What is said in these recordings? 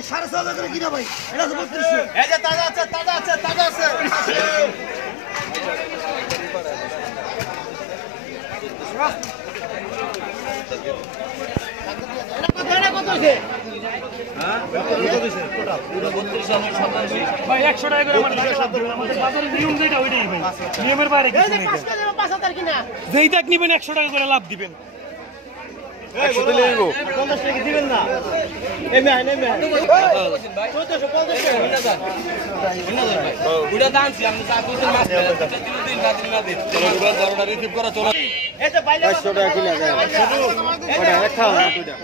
ভাই 6,500 করে কিনা ভাই এটা তো 3200 এই যে তাজা আছে তাজা আছে তাজা আছে এটা কত হইছে হ্যাঁ কত হইছে টোটাল 32 ভাই 100 টাকা করে আমাদের বাজারে নিয়ম যেটা ওইটাই ভাই নিয়মের বাইরে কিছু নেই 5,000 কিনা যেই টাক নেবেন 100 টাকা করে লাভ দিবেন 100 দিলে নিব 50 টাকা দিবেন না এমে আই এমে 1450 টাকা ওটা দাম ছিল আমি চা কইতে মাছ দিন না দিন চলো দুবার দরটা রিসিভ করা চলো এই যে 500 টাকা কিনা যায় ওটা একটা না দুইটা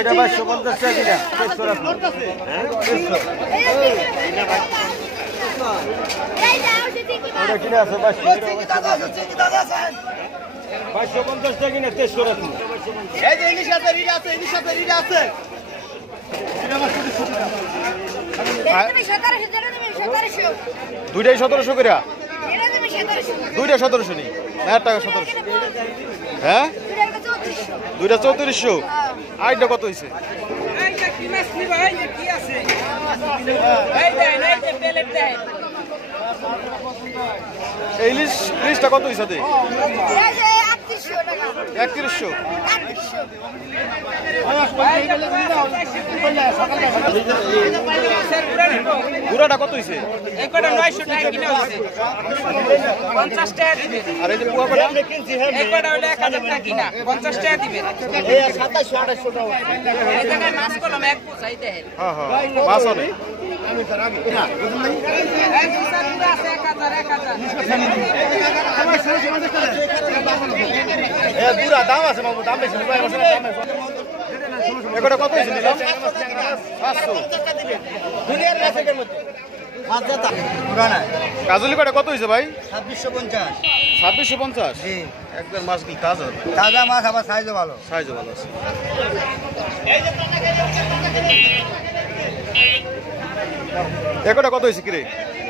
এটা 550 টাকা কিনা টেস্ট করা হ্যাঁ ওটা কিনা আছে 550 টাকা কিনা টেস্ট করা এই যে ইলিশ আছে রিডা আছে ইলিশ আছে রিডা আছে দুইটাই 1700 করে দুইটা 1700 নেই না টাকা 1700 হ্যাঁ দুইটা 3400 আইটা কত হইছে এই ইলিশটা কত হইছে দে 3100 গুড়াটা কত হইছে এই কটা 900 টাকা কিনা হইছে 50 টাকা দিবেন আর এই যে পুয়া কটা এই কটা হলো 1000 টাকা কিনা 50 টাকা দিবেন এই 2700 2800 টাকা এই জায়গায় মাছ কলম এক পোসাই দেন হ্যাঁ হ্যাঁ মাছ হবে আমি তার আগে না বুঝলেন এই দুসার কিনা আছে 1000 আমার 750 টাকা এ গুড়া দাম আছে মামু দাম বেশি দাম আছে এগুলা কত হইছে নিলাম 500 দুনিয়ার লাখের মধ্যে মাছ দাতা পুরানা কাজলি কটা কত হইছে ভাই 2650 2650 জি একবার মাছ কি তাজা তাজা মাছ আবার সাইজও ভালো সাইজও ভালো আছে একটা কত হইছে কি রে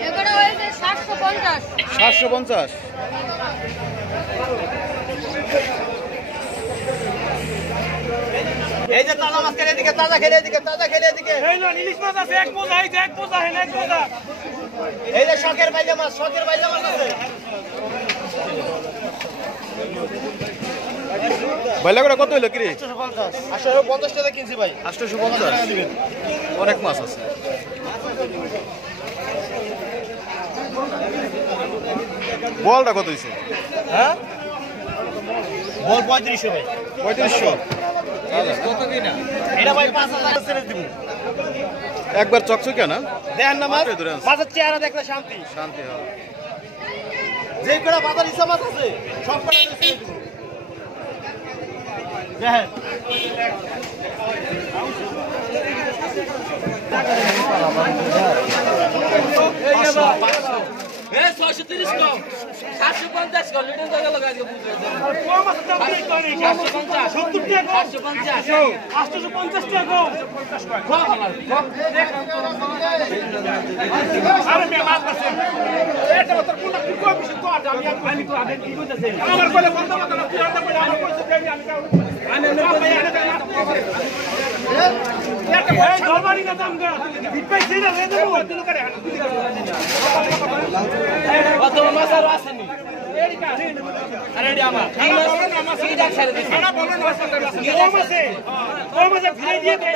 এগুলো হয়েছে 750 750 এই যে তাজা মাছ খেলে দিকে তাজা খেলে দিকে তাজা খেলে দিকে এই না ইলিশ মাছ আছে এক বোঝা এই যে এক বোঝা হেন এক বোঝা এই যে শখের বাইজা মাছ আছে বাইলা করে কত হইলো কি রে 850 টাকা কিনছি ভাই 850 অনেক মাছ আছে বলটা কত হইছে হ্যাঁ বল 3500 ভাই 3500 কত কিনা এটা ভাই 5000 ছেড়ে দিব একবার চকচকে না দেখেন না মাছ ধরে আছে। মাছের চেহারা দেখলে শান্তি শান্তি হয় যে কটা বাজার ইসা মাছ আছে সব কটা ছেড়ে দিব দেখেন এই 630 কম 750 কম লিটার জায়গা লাগা দিয়ে বুঝে কোয়া মাছ দাম কি করে 750 70 টাকা 750 850 টাকা আরে মে মাছ আছে এটা তোর কোনটা কি কই বিশ তো আমি তো আগে কি কইতাছি আমার বলে বন্ধ মত না তুই আনতে বলে আমার কইছে দেবি আমি কাউ এটা ভাই ধরবানি না দাম গা বিপাই ছিনা রে দেবো দিল করে কত মাছ আর আসেনি আরে এডি আমার কি ডাক ছেড়ে দিছি না বলো না কম আছে ফিরে দিয়ে দে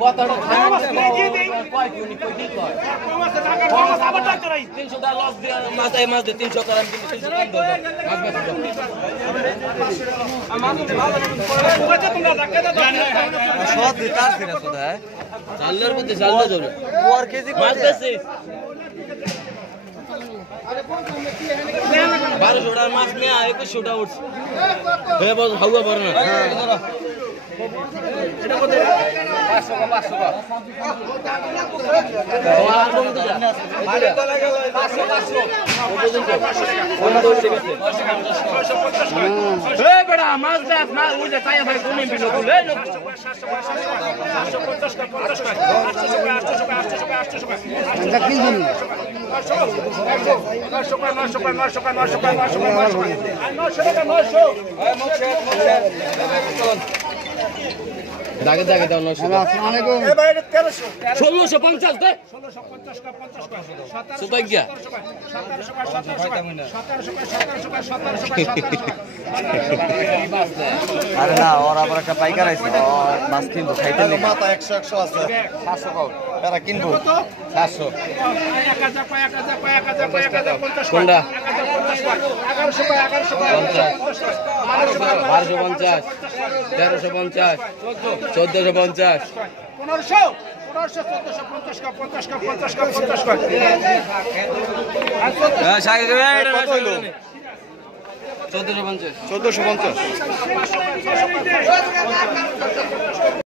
কতটা কম আছে ফিরে দিয়ে দে কয় কোনি কই কি কয় কম আছে টাকা কম আছে আবার টাকা রাই 300 টাকা লস দিয়ে মাছ দিয়ে 300 টাকা আমি কিন্তু 300 টাকা দেব মাছ বেচো তোমরা টাকা দাও সব দিতার ফিরে শুধু হ্যাঁ জানলার মধ্যে জানলা ধরে পোয়ার কেজি মাছ বেশি 1200 টাকার মাছ নিয়ে 2100 টাকা উঠছে হয়ে বল হাওয়া বড় না এটা কত 500 টাকা তোমার আলবম তো যা আরে তো লাগা 500 ওই পর্যন্ত 500 টাকা 650 এই বেড়া মাছ দেখ মাছ ওই যে চাই ভাই কোনে বিলো তুলে 950 দাগে দাগে দাও 900 আসসালামু আলাইকুম এ ভাই 1300 1650 দে 1650 সুতাই গিয়া আরে না ওর আবার একটা পাইকার আইছে মাছ কিনবো খাইতে নেই মাথা 100 100 আছে 700 কও তারা কিনবো 700 1050 কোনটা 1150 1250 1350 1450 হ্যাঁ সাইড কত হইলো 1450 1450